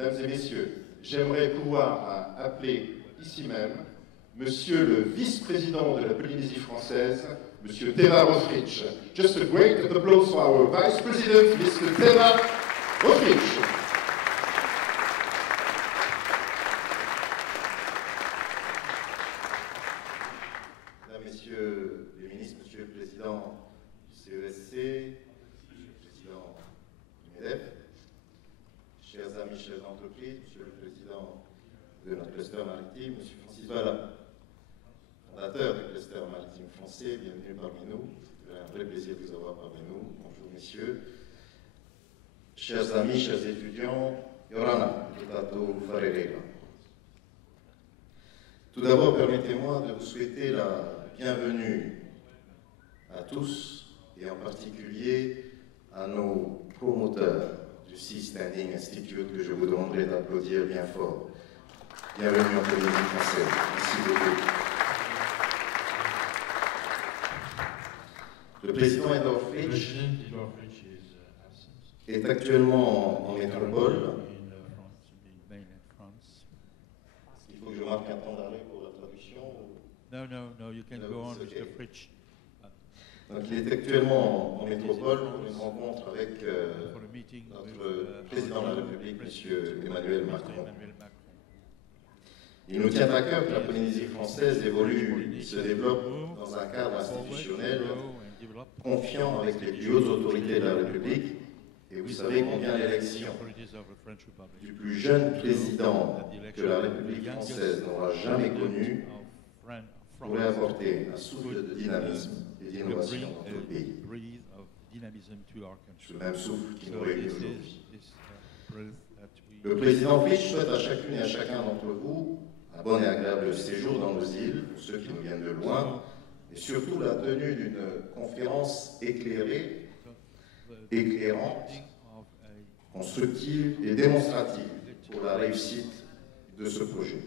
Mesdames et messieurs, j'aimerais pouvoir appeler ici même Monsieur le vice-président de la Polynésie française, Monsieur Teva Rothricht. Just a great applause for our Vice President, Mr. Teva Rothricht. Mesdames, Messieurs les ministres, Monsieur le Président du CESC, Monsieur le Président du MEDEF, chers amis, chers entreprises, Monsieur le Président de notre cluster maritime, Monsieur Francis Valla, fondateur du cluster maritime français, bienvenue parmi nous. C'est un vrai plaisir de vous avoir parmi nous. Bonjour messieurs. Chers amis, chers étudiants, Yorana, Tato Farerega. Tout d'abord, permettez-moi de vous souhaiter la bienvenue à tous et en particulier à nos promoteurs du Sea Standing Institute que je vous demanderai d'applaudir bien fort. Bienvenue en Polynésie française. Merci beaucoup. Le président Edward Fritsch est actuellement en métropole. Il faut que je marque un temps d'arrêt pour la traduction. No, you can go on, Mr. Fritsch. Donc il est actuellement en métropole pour une rencontre avec notre président de la République, M. Emmanuel Macron. Il nous tient à cœur que la Polynésie française évolue et se développe dans un cadre institutionnel confiant avec les plus hautes autorités de la République. Et vous savez combien l'élection du plus jeune président que la République française n'aura jamais connu pourrait apporter un souffle de dynamisme et d'innovation dans tout le pays. Ce même souffle qui nous réunit aujourd'hui. Le président Fritsch souhaite à chacune et à chacun d'entre vous un bon et agréable séjour dans nos îles, pour ceux qui nous viennent de loin, et surtout la tenue d'une conférence éclairée, éclairante, constructive et démonstrative pour la réussite de ce projet.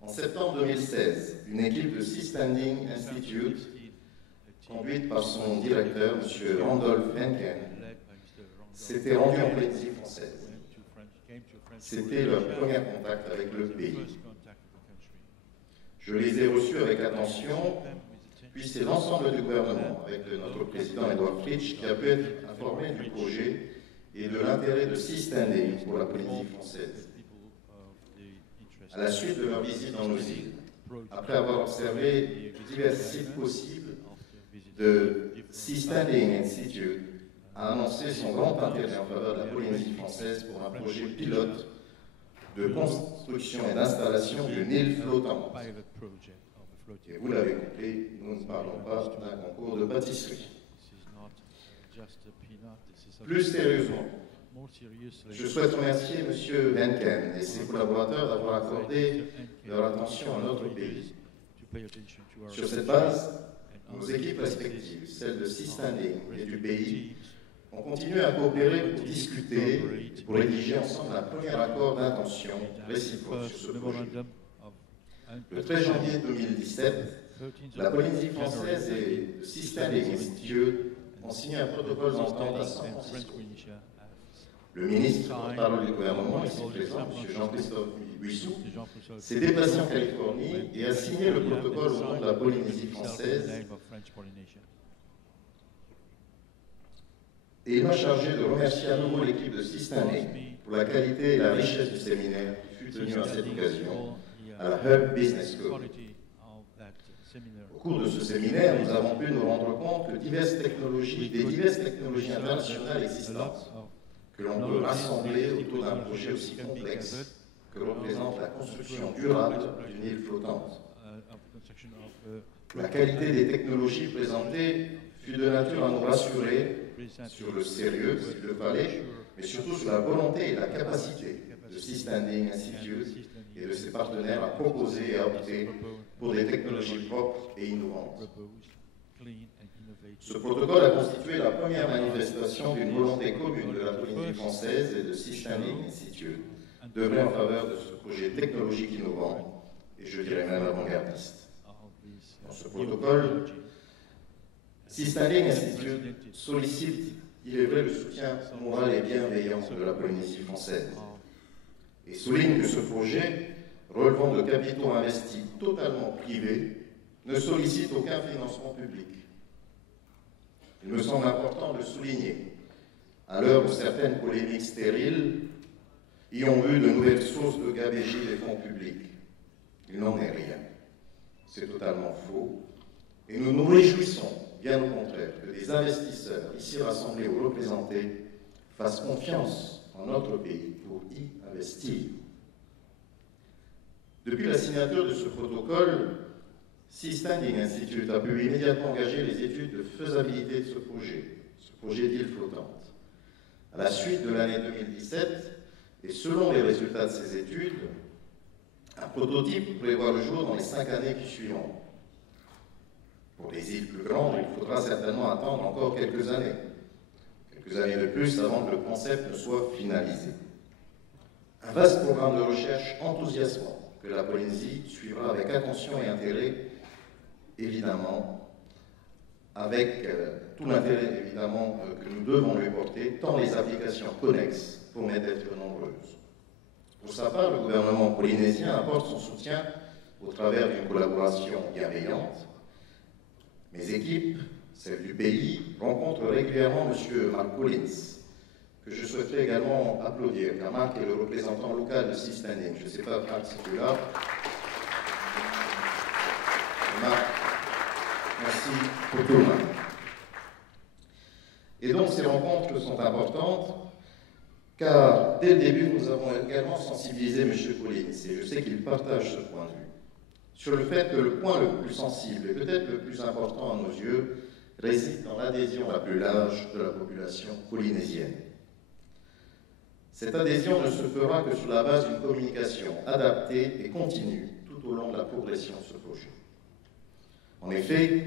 En septembre 2016, une équipe de Sea Standing Institute, conduite par son directeur, M. Randolph Henken, s'était rendue en Polynésie française. C'était leur premier contact avec le pays. Je les ai reçus avec attention, puis c'est l'ensemble du gouvernement, avec notre président Edward Fritsch, qui a pu être informé du projet et de l'intérêt de Sea Standing pour la Polynésie française. À la suite de leur visite dans nos îles, après avoir observé divers sites possibles, de Sea Standing Institute a annoncé son grand intérêt en faveur de la Polynésie française pour un projet pilote de construction et d'installation d'une île flottante. Et vous l'avez compris, nous ne parlons pas d'un concours de pâtisserie. Plus sérieusement, je souhaite remercier M. Henken et ses collaborateurs d'avoir accordé leur attention à notre pays. Sur cette base, nos équipes respectives, celles de Sea Standing et du pays, ont continué à coopérer pour discuter et pour rédiger ensemble un premier accord d'intention réciproque sur ce projet. Le 13 janvier 2017, la Polynésie française et le Sea Standing Institute ont signé un protocole d'entente à San Francisco. Le ministre porte-parole du gouvernement, ici présent, M. Jean-Christophe Buissou, s'est déplacé en Californie et a signé le protocole au nom de la Polynésie française. Et il m'a chargé de remercier à nouveau l'équipe de Sea Standing pour la qualité et la richesse du séminaire qui fut tenu à cette occasion à la Hub Business School. Au cours de ce séminaire, nous avons pu nous rendre compte que des diverses technologies internationales existantes que l'on peut rassembler autour d'un projet aussi complexe que représente la construction durable d'une île flottante. La qualité des technologies présentées fut de nature à nous rassurer sur le sérieux, s'il le fallait, mais surtout sur la volonté et la capacité de Sea Standing Institute et de ses partenaires à proposer et à opter pour des technologies propres et innovantes. Ce protocole a constitué la première manifestation d'une volonté commune de la Polynésie française et de Sea Standing Institute d'œuvrer en faveur de ce projet technologique innovant et je dirais même avant-gardiste. Dans ce protocole, Sea Standing Institute sollicite il est vrai, le soutien moral et bienveillant de la Polynésie française et souligne que ce projet, relevant de capitaux investis totalement privés, ne sollicite aucun financement public. Il me semble important de souligner, à l'heure où certaines polémiques stériles y ont vu de nouvelles sources de gabegie des fonds publics. Il n'en est rien. C'est totalement faux. Et nous nous réjouissons, bien au contraire, que des investisseurs ici rassemblés ou représentés fassent confiance en notre pays pour y investir. Depuis la signature de ce protocole, Seastanding Institute a pu immédiatement engager les études de faisabilité de ce projet d'île flottante. À la suite de l'année 2017, et selon les résultats de ces études, un prototype pourrait voir le jour dans les 5 années qui suivront. Pour les îles plus grandes, il faudra certainement attendre encore quelques années de plus avant que le concept ne soit finalisé. Un vaste programme de recherche enthousiasmant que la Polynésie suivra avec attention et intérêt, évidemment, avec tout l'intérêt évidemment que nous devons lui porter, tant les applications connexes promettent d'être nombreuses. Pour sa part, le gouvernement polynésien apporte son soutien au travers d'une collaboration bienveillante. Mes équipes, celles du pays, rencontrent régulièrement M. Mark Collins, que je souhaiterais également applaudir, car Mark est le représentant local de Seastanding. Je ne sais pas, Mark, si tu es là. Mark, merci pour tout le monde. Et donc, ces rencontres sont importantes, car dès le début, nous avons également sensibilisé M. Collins, et je sais qu'il partage ce point de vue, sur le fait que le point le plus sensible et peut-être le plus important à nos yeux réside dans l'adhésion la plus large de la population polynésienne. Cette adhésion ne se fera que sur la base d'une communication adaptée et continue tout au long de la progression de ce projet. En effet,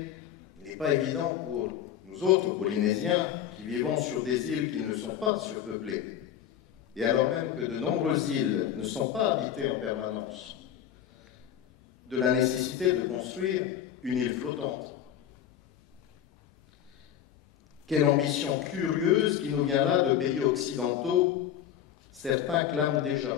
il n'est pas évident pour nous autres Polynésiens qui vivons sur des îles qui ne sont pas surpeuplées, et alors même que de nombreuses îles ne sont pas habitées en permanence, de la nécessité de construire une île flottante. Quelle ambition curieuse qui nous vient là de pays occidentaux, certains clament déjà.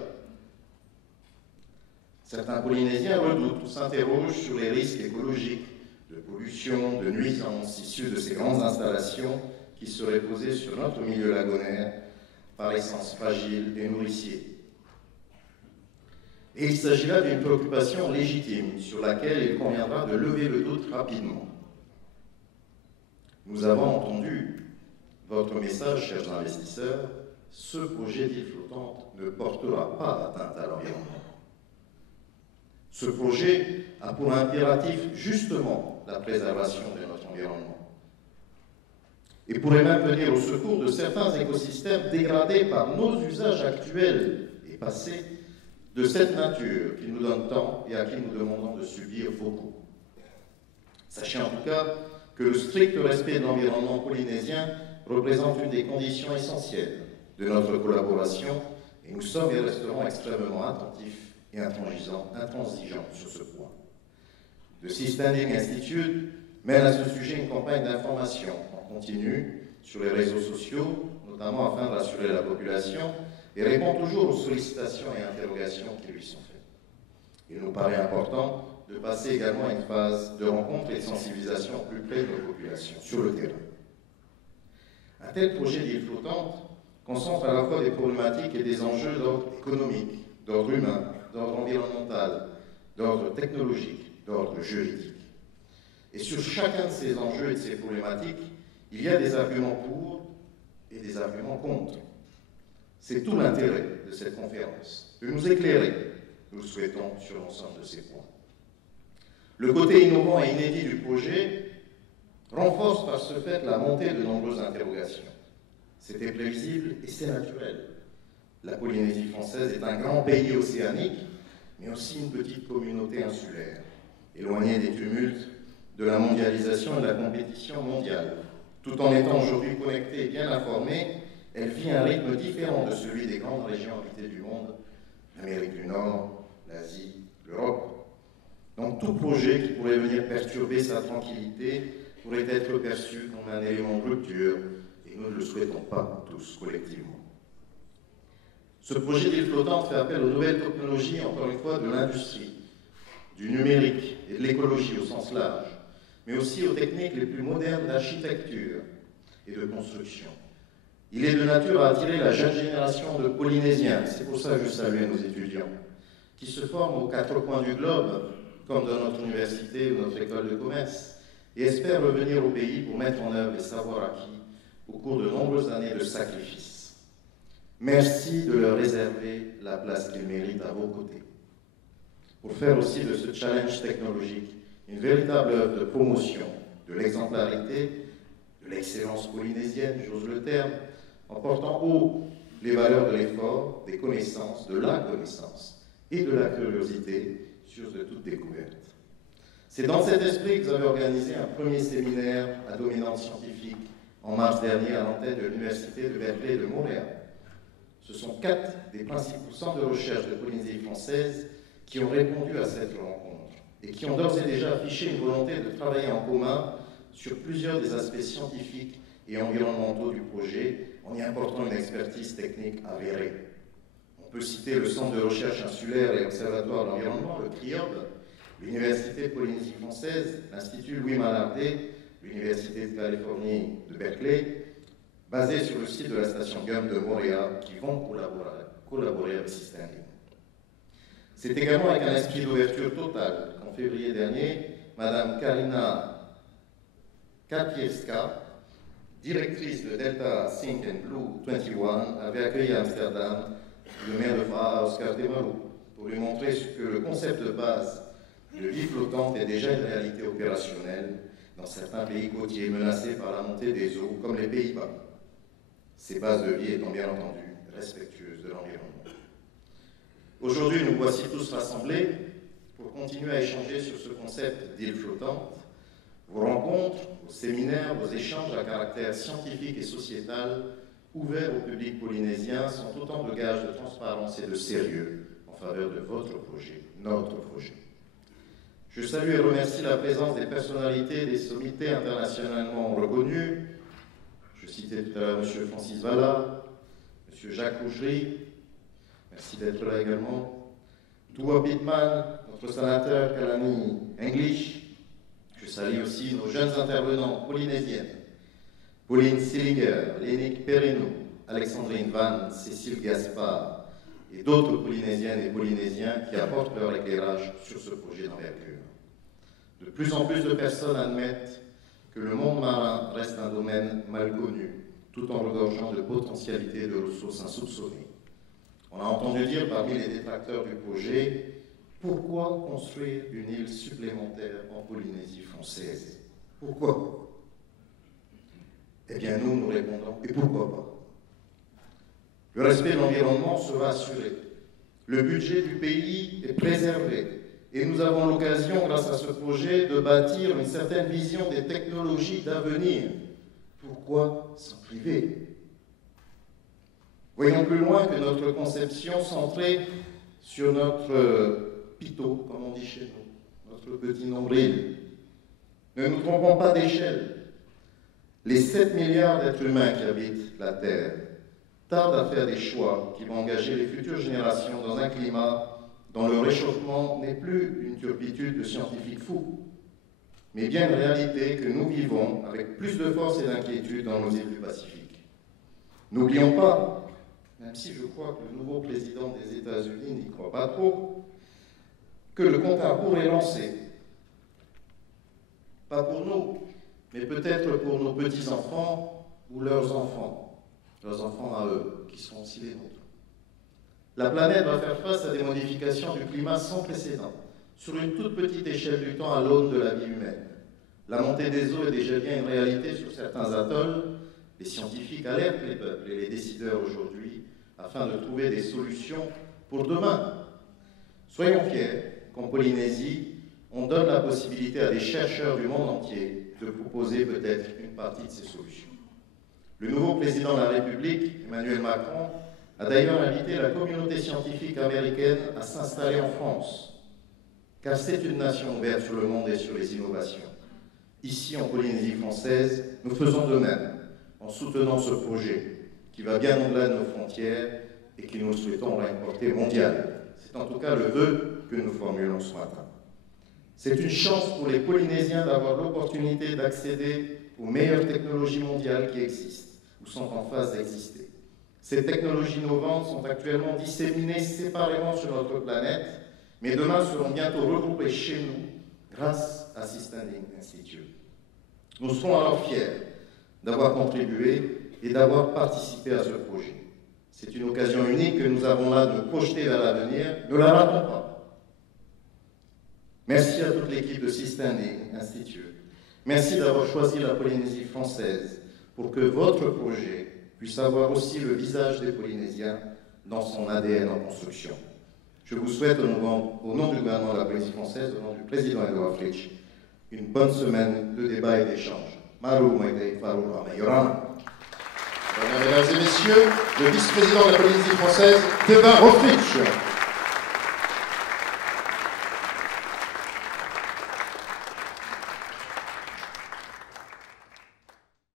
Certains Polynésiens redoutent ou s'interrogent sur les risques écologiques, de pollution, de nuisances issus de ces grandes installations qui seraient posées sur notre milieu lagonaire par essence fragile et nourricier. Et il s'agit là d'une préoccupation légitime sur laquelle il conviendra de lever le doute rapidement. Nous avons entendu votre message, chers investisseurs, ce projet d'île flottante ne portera pas atteinte à l'environnement. Ce projet a pour impératif justement la préservation de notre environnement et pourrait même venir au secours de certains écosystèmes dégradés par nos usages actuels et passés de cette nature qui nous donne tant et à qui nous demandons de subir beaucoup. Sachez en tout cas que le strict respect de l'environnement polynésien représente une des conditions essentielles de notre collaboration et nous sommes et resterons extrêmement attentifs et intransigeants sur ce point. Le Seastanding Institute mène à ce sujet une campagne d'information en continu sur les réseaux sociaux, notamment afin de rassurer la population, et répond toujours aux sollicitations et interrogations qui lui sont faites. Il nous paraît important de passer également à une phase de rencontre et de sensibilisation plus près de nos populations, sur le terrain. Un tel projet d'île flottante concentre à la fois des problématiques et des enjeux d'ordre économique, d'ordre humain, d'ordre environnemental, d'ordre technologique, d'ordre juridique. Et sur chacun de ces enjeux et de ces problématiques, il y a des arguments pour et des arguments contre. C'est tout l'intérêt de cette conférence, de nous éclairer, nous le souhaitons, sur l'ensemble de ces points. Le côté innovant et inédit du projet renforce par ce fait la montée de nombreuses interrogations. C'était prévisible et c'est naturel. La Polynésie française est un grand pays océanique, mais aussi une petite communauté insulaire, éloignée des tumultes de la mondialisation et de la compétition mondiale. Tout en étant aujourd'hui connectée et bien informée, elle vit un rythme différent de celui des grandes régions habitées du monde, l'Amérique du Nord, l'Asie, l'Europe. Donc tout projet qui pourrait venir perturber sa tranquillité pourrait être perçu comme un élément de rupture et et nous ne le souhaitons pas tous collectivement. Ce projet d'île flottante fait appel aux nouvelles technologies, encore une fois, de l'industrie, du numérique et de l'écologie au sens large, mais aussi aux techniques les plus modernes d'architecture et de construction. Il est de nature à attirer la jeune génération de Polynésiens, c'est pour ça que je salue nos étudiants, qui se forment aux quatre coins du globe, comme dans notre université ou notre école de commerce, et espèrent revenir au pays pour mettre en œuvre les savoirs acquis au cours de nombreuses années de sacrifices. Merci de leur réserver la place qu'ils méritent à vos côtés. Pour faire aussi de ce challenge technologique une véritable œuvre de promotion de l'exemplarité, de l'excellence polynésienne, j'ose le terme, en portant haut les valeurs de l'effort, des connaissances, de la connaissance et de la curiosité, source de toute découverte. C'est dans cet esprit que vous avez organisé un premier séminaire à dominante scientifique en mars dernier à l'antenne de l'Université de Berkeley de Montréal. Ce sont 4 des principaux centres de recherche de Polynésie française qui ont répondu à cette rencontre et qui ont d'ores et déjà affiché une volonté de travailler en commun sur plusieurs des aspects scientifiques et environnementaux du projet en y apportant une expertise technique avérée. On peut citer le Centre de recherche insulaire et observatoire de l'environnement, le CRIOB, l'Université de Polynésie française, l'Institut Louis Malardé, l'Université de Californie de Berkeley, basés sur le site de la station GUM de Montréal, qui vont collaborer avec Système. C'est également avec un esprit d'ouverture totale qu'en février dernier, Mme Karina Kapiewska, directrice de Delta Think and Blue 21, avait accueilli à Amsterdam le maire de Faa, Oscar Temerou, pour lui montrer que le concept de base de vie flottante est déjà une réalité opérationnelle dans certains pays côtiers menacés par la montée des eaux, comme les Pays-Bas. Ces bases de vie étant bien entendu respectueuses de l'environnement. Aujourd'hui, nous voici tous rassemblés pour continuer à échanger sur ce concept d'île flottante. Vos rencontres, vos séminaires, vos échanges à caractère scientifique et sociétal ouverts au public polynésien sont autant de gages de transparence et de sérieux en faveur de votre projet, notre projet. Je salue et remercie la présence des personnalités et des sommités internationalement reconnues. Je citais tout à l'heure M. Francis Valla, M. Jacques Rougerie, merci d'être là également. Tua Pittman, notre sénateur Kalani English. Je salue aussi nos jeunes intervenants polynésiennes. Pauline Sillinger, Lénique Perrineau, Alexandrine Van, Cécile Gaspard et d'autres Polynésiennes et Polynésiens qui apportent leur éclairage sur ce projet d'envergure. De plus en plus de personnes admettent que le monde marin reste un domaine mal connu, tout en regorgeant de potentialités de ressources insoupçonnées. On a entendu dire parmi les détracteurs du projet, pourquoi construire une île supplémentaire en Polynésie française? Pourquoi? Eh bien nous, nous répondons, et pourquoi pas? Le respect de l'environnement sera assuré. Le budget du pays est préservé. Et nous avons l'occasion, grâce à ce projet, de bâtir une certaine vision des technologies d'avenir. Pourquoi s'en priver? Voyons plus loin que notre conception centrée sur notre pitot, comme on dit chez nous, notre petit nombril. Ne nous trompons pas d'échelle. Les 7 milliards d'êtres humains qui habitent la Terre tardent à faire des choix qui vont engager les futures générations dans un climat dont le réchauffement n'est plus une turpitude de scientifiques fous, mais bien une réalité que nous vivons avec plus de force et d'inquiétude dans nos îles du Pacifique. N'oublions pas, même si je crois que le nouveau président des États-Unis n'y croit pas trop, que le compte à rebours est lancé. Pas pour nous, mais peut-être pour nos petits-enfants ou leurs enfants à eux, qui seront aussi les nôtres. La planète va faire face à des modifications du climat sans précédent, sur une toute petite échelle du temps à l'aune de la vie humaine. La montée des eaux est déjà bien une réalité sur certains atolls. Les scientifiques alertent les peuples et les décideurs aujourd'hui afin de trouver des solutions pour demain. Soyons fiers qu'en Polynésie, on donne la possibilité à des chercheurs du monde entier de proposer peut-être une partie de ces solutions. Le nouveau président de la République, Emmanuel Macron, a d'ailleurs invité la communauté scientifique américaine à s'installer en France, car c'est une nation ouverte sur le monde et sur les innovations. Ici, en Polynésie française, nous faisons de même, en soutenant ce projet qui va bien au-delà de nos frontières et qui, nous le souhaitons, aura une portée mondiale. C'est en tout cas le vœu que nous formulons ce matin. C'est une chance pour les Polynésiens d'avoir l'opportunité d'accéder aux meilleures technologies mondiales qui existent ou sont en phase d'exister. Ces technologies innovantes sont actuellement disséminées séparément sur notre planète, mais demain seront bientôt regroupées chez nous grâce à Seastanding Institute. Nous serons alors fiers d'avoir contribué et d'avoir participé à ce projet. C'est une occasion unique que nous avons là de nous projeter vers l'avenir. Ne la ratons pas. Merci à toute l'équipe de Seastanding Institute. Merci d'avoir choisi la Polynésie française pour que votre projet puisse avoir aussi le visage des Polynésiens dans son ADN en construction. Je vous souhaite au nom du gouvernement de la Polynésie française, au nom du président Edouard Fritsch, une bonne semaine de débat et d'échange. Maru Maïdei Faru Yorana. Mesdames et messieurs, le vice-président de la Polynésie française, Edouard Fritsch.